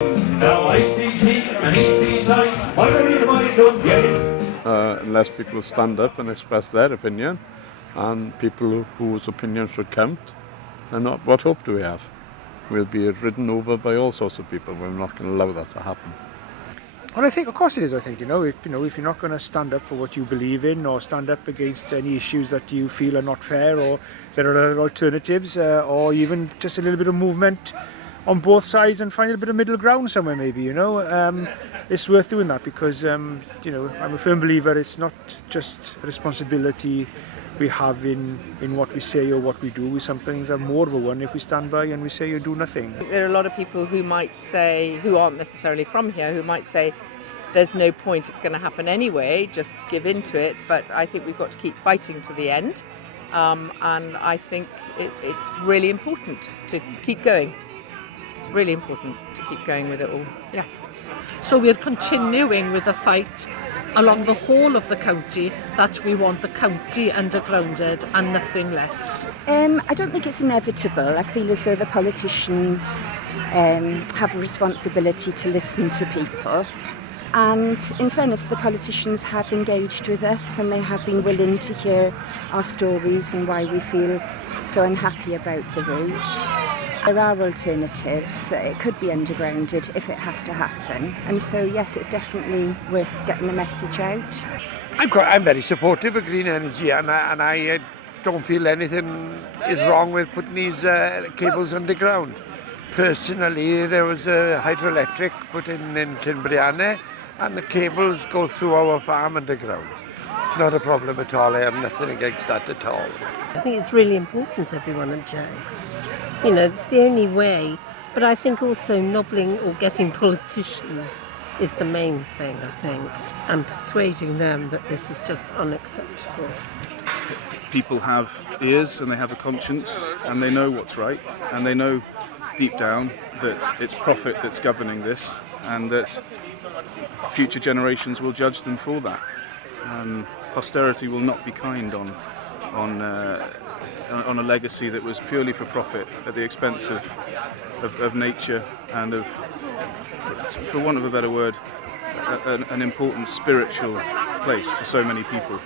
Unless people stand up and express their opinion, and people whose opinion should count, then what hope do we have? We'll be ridden over by all sorts of people. We're not going to allow that to happen. Well, I think, of course it is. I think, if you're not going to stand up for what you believe in, or stand up against any issues that you feel are not fair, or there are alternatives, or even just a little bit of movement on both sides and find a bit of middle ground somewhere, maybe. It's worth doing that because, I'm a firm believer it's not just a responsibility we have in what we say or what we do. We sometimes have more of a one if we stand by and we say you do nothing. There are a lot of people who might say, who aren't necessarily from here, who might say there's no point, it's going to happen anyway, just give in to it. But I think we've got to keep fighting to the end. And I think it's really important to keep going. Really important to keep going with it all. Yeah. So we're continuing with the fight along the whole of the county that we want the county undergrounded and nothing less. I don't think it's inevitable. I feel as though the politicians have a responsibility to listen to people. And in fairness, the politicians have engaged with us and they have been willing to hear our stories and why we feel so unhappy about the road. There are alternatives, that it could be undergrounded if it has to happen. And so, yes, it's definitely worth getting the message out. I'm very supportive of green energy, and I don't feel anything is wrong with putting these cables underground. Personally, there was a hydroelectric put in Clywch, and the cables go through our farm underground. Not a problem at all. I have nothing against that at all. I think it's really important everyone objects. It's the only way, but I think also nobbling or getting politicians is the main thing, I think, and persuading them that this is just unacceptable. People have ears and they have a conscience and they know what's right, and they know deep down that it's profit that's governing this and that future generations will judge them for that. Posterity will not be kind on a legacy that was purely for profit at the expense of nature and of, for want of a better word, an important spiritual place for so many people.